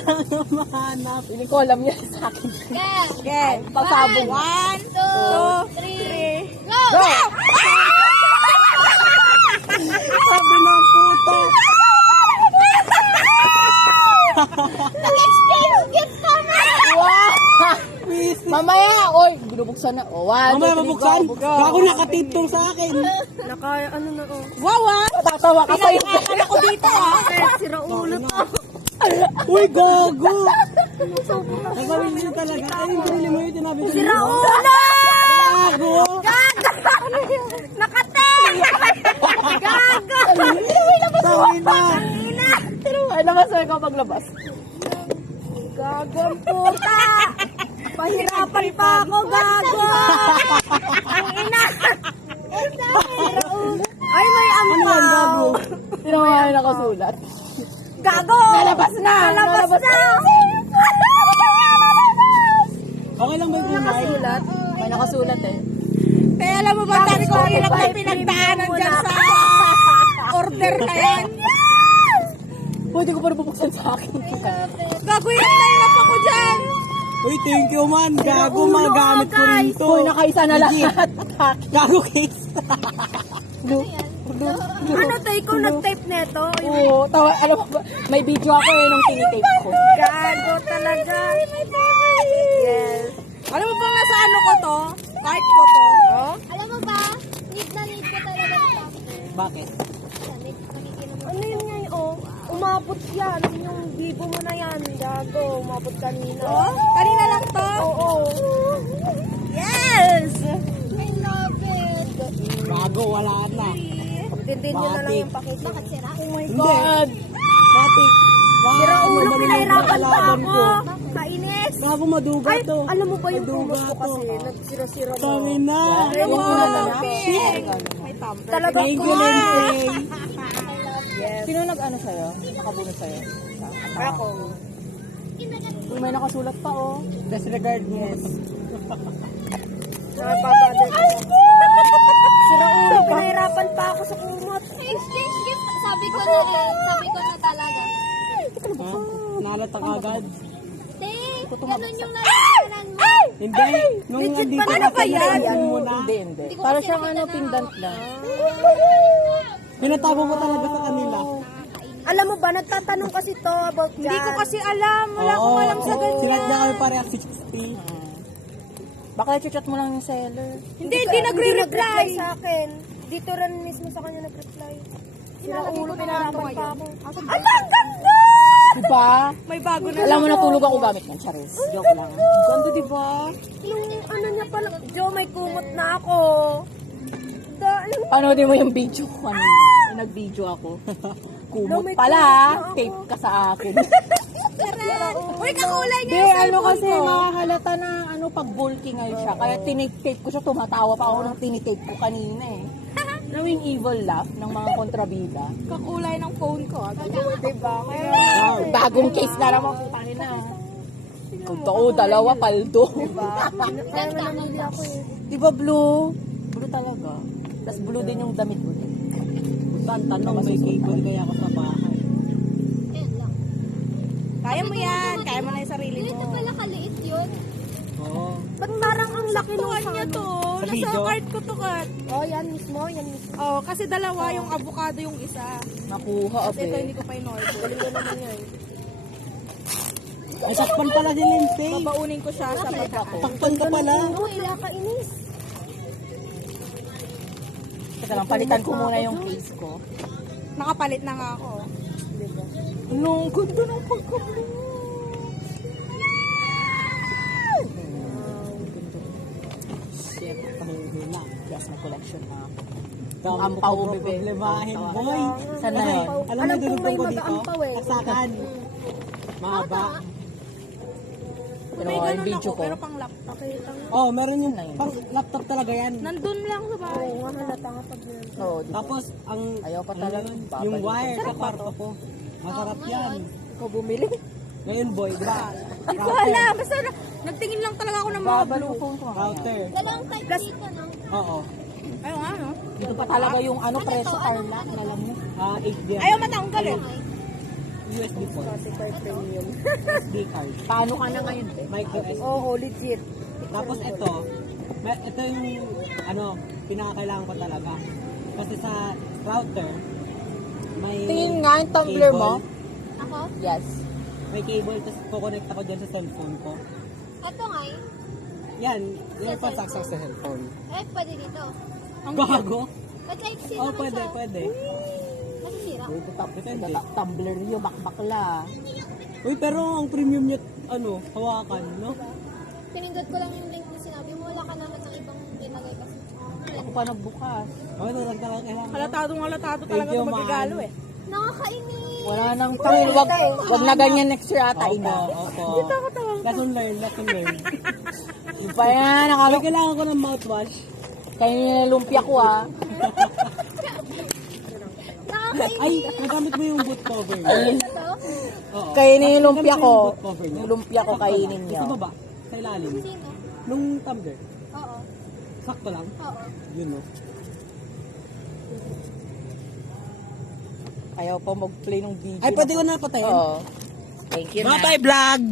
lang mahanap. Hindi ko alam yan sa akin. Okay. Pasabog. 1, 2, 3. Go! Go! Sabi ng puto. Nag-exchange gift kami! Wow! Please. Mamaya, oy, binubuksan na. Oh, 1, 2, 3, Mamaya mabuksan. go. Gago nakatitong sa akin. Wow, Tatawa ka pa yun. Akala ko dito Sira ulo to. Uy, gago. Nagawin niyo talaga. Ay, yung pinili mo yung tinabi ko. Sira ulo! Gago. Nakate! Gago! Tawin na. Ay, labas na ikaw paglabas. Gago ang puta! Pahirapan pa ako, gago! Ang ina! Ay, may Ano yan, ampaw! gago? Sino nga yung nakasulat? Gago! Nalabas na! Nalabas na! Okay lang ba yung kulay? May nakasulat eh. Kaya alam mo ba, dami ko hirap na pinagdaanan dyan sa order na yan. Pwede ko pa nabubuksan sa akin. Gago, hirap na hirap ako dyan. Uy, thank you man. Gago, magamit ko rin to. Uy, nakaisa na lahat. Gago case. Ano to, ikaw nag-type neto? Oo, tawa, alam mo ba, may video ako eh nung tinitape ko. Gago talaga. Yes. Alam mo bang nasa ano ko to? Cart ko to. Alam mo ba, need na need ko talaga sa software. Bakit? Ano yun nga oh? Umabot yan. Yung bibo mo na yan. Gago, umabot kanina. Oh? Kanina lang to? Oo. Yes! I love it. Gago, wala na. Tindin nyo na lang yung pakita. Bakit sira? Oh my Hindi. God. Matik. Sira ulo, pinahirapan pa kalaban ako. Kainis. Gago, maduga Ay, to. alam mo ba yung Maduga kumot ko to. kasi? Nagsira-sira na. Sabi na. Alam mo, Shit. may tamper. Talagang Thank you, Lindsay. Yes. Sino nag-ano sa'yo? Nakabunod sa'yo? Ako. Uy, may nakasulat pa oh. Disregard mo. Nakapabadal ako. Sira ulo, pinahirapan pa ako sa kumot. Exchange gift. Sabi ko na talaga. Ha? Nalata ka agad? Te, ganun yung lalagyanan mo. Hindi. Nung Legit nandito ba? Ano ba yan? pinagyan mo na. Hindi. ko Para kasi siyang nakita ano, na pendant lang. Pinatago mo talaga sa kanila. Alam mo ba, nagtatanong kasi to about yan. Hindi ko kasi alam. Wala Oo, akong alam sa oo. ganyan. Sinat niya kami parehas 60. Baka i-chat mo lang yung seller. Hindi nagre-reply sa akin. Dito rin mismo sa kanya nag-reply. Sira ulo, pinahirapan pa ako. Ang ganda! Diba? May bago na. Alam mo, natulog ako gamit ng charis. Joke lang. Ganda, diba? Yung ano niya pala, Jo, may kumot na ako. Alam mo, Panoodin mo yung video ko kanina. Nag-video ako. Kumot may pala kumot ha. na ako. Tape ka sa akin. uy, kakulay niya Hindi, yung ano cellphone kasi ko. makahalata na ano pag bulky ngayon siya. Kaya tinitape ko siya, tumatawa pa ako nang tinitape ko kanina eh. Ano yung evil laugh ng mga kontrabida? Kakulay ng phone ko. Diba? Bagong case na naman po kanina. Kung to, dalawa, paldo. Kaya nga namili ako eh. Diba blue? Blue talaga. Tapos blue din yung damit ko. Saan tanong, may cable kaya ako sa bahay. Ayan lang. Kaya mo yan. Kaya mo na yung sarili Ganito mo. pala kaliit yun. Oo. Ba't parang ang laki nung niya to? Sa Nasa video? cart ko to, Kat. Oh, yan mismo, yan mismo. Oh, kasi dalawa yung avocado yung isa. Nakuha, Kasi ito abe. hindi ko pa in-order. Galing ko naman yan. Ay, sakpan pala si Lindsay. Babaunin ko siya sa pagkain. Sakpan ka pala. Ano, ilakainis. Teka lang, palitan ko muna yung case ko. Nakapalit na nga ako. Anong ganda ng pagka-blue. Shit, pahihila. Yes, may collection na ako. Ang Ampaw, bebe. problemahin, boy. Saan na yun? Alam mo, dinugtong ko dito. Saksakan. Mahaba. Pero yung video ko. Pero pang laptop. Oh, meron yung Ayun. pang laptop talaga yan. Nandun lang sa bahay. Oo, nga halata nga pag yan. Oo, di ba? Tapos, ang Ayaw pa ano talaga. yun, Babalik. yung wire sa kwarto ko. Masarap yan. Ikaw bumili. Ngayon, boy, di ba? Hindi ko alam. Basta nagtingin lang talaga ako ng mga Babalik blue. ko phone ko. Router. Dalawang type dito, no? Oo. Ayun nga, no? Dito pa talaga yung ano presyo Carla. Alam mo. 8 yan. Ayaw matanggal eh. USB phone. Spotify Premium. SD card. Paano ka na ngayon, te? Micro SD. Oo, legit. Tapos ito yung pinakakailangan ko talaga. Kasi sa router, may Tingin nga yung tumbler cable. mo. Ako? Yes. May cable, tapos kukonect ako dyan sa cellphone ko. Ito nga eh. Yan, yung Sa pasaksak sa cellphone. Eh, pwede dito. Gago? Pagka-exit Oh, naman pwede, siya. pwede. Masisira. Depende. Tumbler niyo, bakbakla. Uy, pero ang premium niya, hawakan, no? Pinindot ko lang yung link na sinabi mo. Wala ka naman ng ibang ilagay kasi. Ako pa nagbukas. Okay, talagang kailangan. Halatado talaga Thank you, ito magregalo ma'am. eh. Nakakainis. Wala nang tangil. Wag na ganyan next year ata, ina. Opo. Lesson learned. Yung pa yan, Ay, kailangan ko ng mouthwash. Kaya nilumpia ko, ah. Nakakainis. Ay, nagamit mo yung boot cover niya. Ito? Oo. Kainin yung lumpia Nagamit ko. mo yung boot cover niya. Yung lumpia ko, kainin niyo. Sa baba, sa ilalim. Sino? Nung tumbler. Oo. Sakto lang. Oo. Yun, no? Ayaw pa mag-play ng video. Ay, pwede ko na patayin. Oo. Thank you, Bye-bye, vlog!